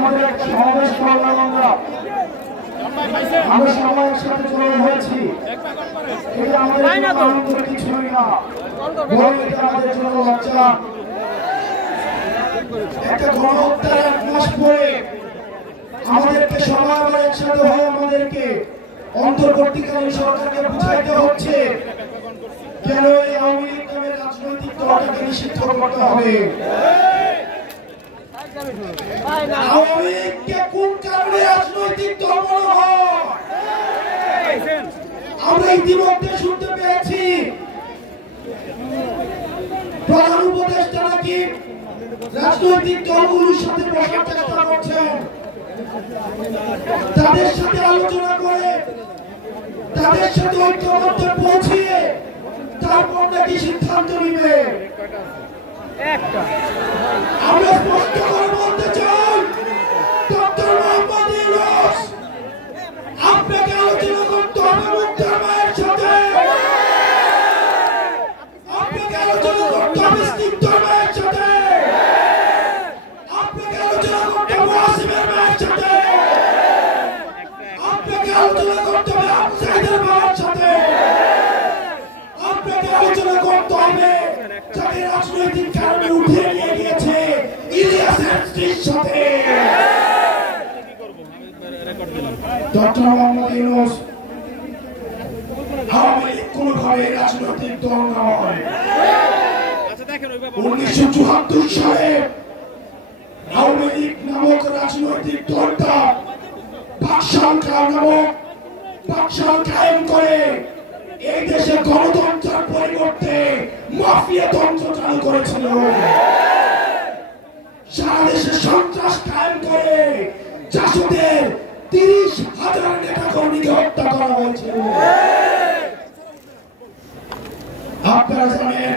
আমাদের একটা সমাবেশ করলাম আমরা সবাই একসাথে জড়ো হয়েছি। এটা আমাদের জন্য আনন্দের কিছুই না, বরং এটা আমাদের জন্য লজ্জা। একটা গণহত্যার 1 মাস পরে আমাদেরকে সবাই আবার একসাথে হয়ে আমাদেরকে অন্তর্বর্তীকালীন সরকারকে বুঝাইতে হচ্ছে কেন এই আওয়ামী লীগ নামের রাজনৈতিক দলটাকে নিষিদ্ধ করতে হবে। আওয়ামী লীগকে কোন কারণে রাজনৈতিক দল বলা হয়? আমরা ইতিমধ্যে শুনতে পেয়েছি প্রধান উপদেষ্টা নাকি রাজনৈতিক দলগুলোর সাথে বসার চেষ্টা করছেন, তাদের সাথে আলোচনা করে তাদের সাথে ঐক্যমত্যে পৌঁছিয়ে তারপর নাকি সিদ্ধান্ত নিবে। আমরা স্পষ্ট করে বলতে চাই, ডক্টর মোহাম্মদ ইউনূস আপনাকে আলোচনা করতে হবে মুক্তার মায়ের সাথে, আপনাকে আলোচনা করতে হবে স্নিগ্ধর মায়ের সাথে, আপনাকে আলোচনা করতে হবে ওয়াসিমের মায়ের সাথে, আপনাকে আলোচনা করতে হবে আফসাইদের মায়ের সাথে, আপনাকে আলোচনা করতে হবে যাকে রাজনৈতিক কারণে উঠে নিয়ে গিয়েছে ইলিয়াসের স্ত্রীর সাথে। ডক্টর মোহাম্মদ ইউনূস আওয়ামী লীগ কোনোভাবে রাজনৈতিক দল নয়। 1974 সালে আওয়ামী লীগ নামক রাজনৈতিক দলটা বাকশাল কায়েম করে এই দেশে গণতন্ত্রের পরিবর্তে মাফিয়া তন্ত্র চালু করেছিল। সারা দেশে সন্ত্রাস কায়েম করে জাসদের 30,000 নেতা কর্মীকে হত্যা করা হয়েছিল। আপনারা জানেন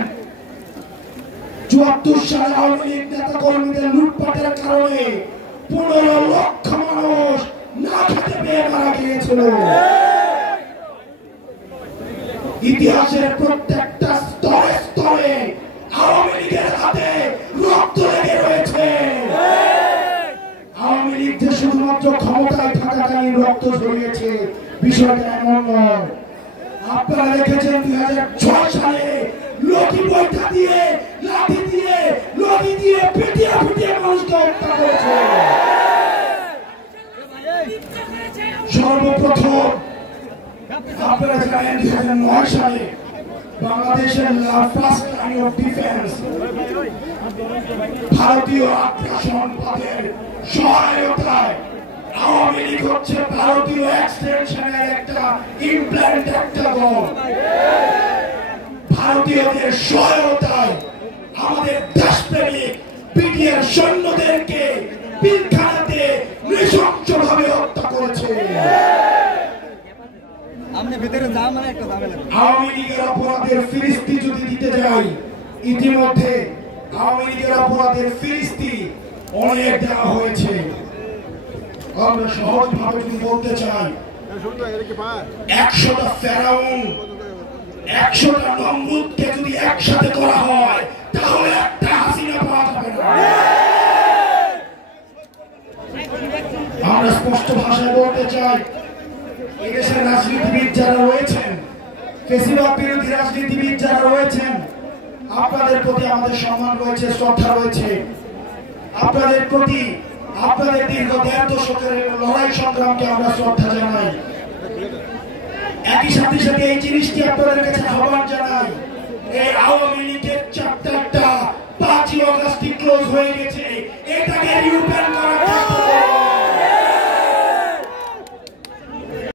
74 সালে আওয়ামী লীগ নেতা কর্মীদের লুটপাটের কারণে 15 লক্ষ মানুষ না খেতে পেয়ে মারা গিয়েছিল। ইতিহাসের প্রত্যেকটা স্তরে স্তরে আওয়ামী লীগের হাতে রক্ত লেগে রয়েছে। আওয়ামী লীগ যে শুধুমাত্র ক্ষমতায় থাকাকালীন রক্ত ঝরিয়েছে বিষয়টা এমন নয়। আপনারা দেখেছেন 2006 সালে লকি বৈঠা দিয়ে লাঠি দিয়ে লকি দিয়ে পিটিয়ে মানুষকে হত্যা করেছে। সর্বপ্রথম আপনারা জানেন 2009 সালে বাংলাদেশের ফার্স্ট লাইন অফ ডিফেন্স ভারতীয় আগ্রাসনবাদের সহায়তায় আওয়ামী লীগ হচ্ছে ভারতীয় এক্সটেনশনের একটা ইমপ্ল্যান্ট একটা দল। ভারতীয়দের সহায়তায় আমাদের দেশপ্রেমিক পিটিআর সৈন্যদেরকে পিলখানাতে নৃশংসভাবে হত্যা করেছে। আওয়ামী লীগের অপরাধের ফিরিস্তি যদি দিতে যাই, ইতিমধ্যে আওয়ামী লীগের অপরাধের ফিরিস্তি অনেক দেওয়া হয়েছে। আমরা সহজভাবে যদি বলতে চাই, 100টা ফেরাউন 100টা নমরুদকে যদি একসাথে করা হয় তাহলে একটা হাসিনা পাওয়া যাবে না। আমরা স্পষ্ট ভাষায় বলতে চাই, এদেশের রাজনীতিবিদ যারা রয়েছেন, ফ্যাসিবাদ বিরোধী রাজনীতিবিদ যারা রয়েছেন, আপনাদের প্রতি আমাদের সম্মান রয়েছে, শ্রদ্ধা রয়েছে। আপনাদের প্রতি আপনাদের দীর্ঘ 1.5 দশকের লড়াই সংগ্রামকে আমরা শ্রদ্ধা জানাই। একই সাথে সাথে এই জিনিসটি আপনাদের কাছে আহ্বান জানাই, এই আওয়ামী লীগের চ্যাপ্টারটা 5ই আগস্ট ক্লোজ হয়ে গেছে, এটা